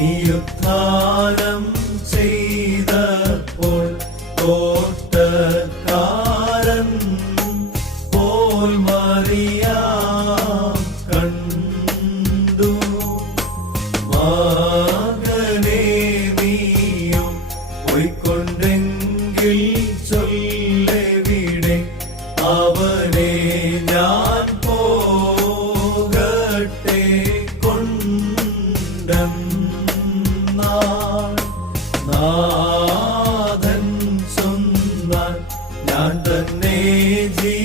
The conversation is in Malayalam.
നീയുത്ഥാനം ചെയ്തപ്പോൾ തോട്ടക്കാരൻ പോൽ മറിയ കണ്ടു. മകനെ നീയും പോയിക്കൊണ്ടെങ്കിൽ ചൊല്ലവിടെ. അവനെ ഞാൻ പോകട്ടെ കൊണ്ടം perdi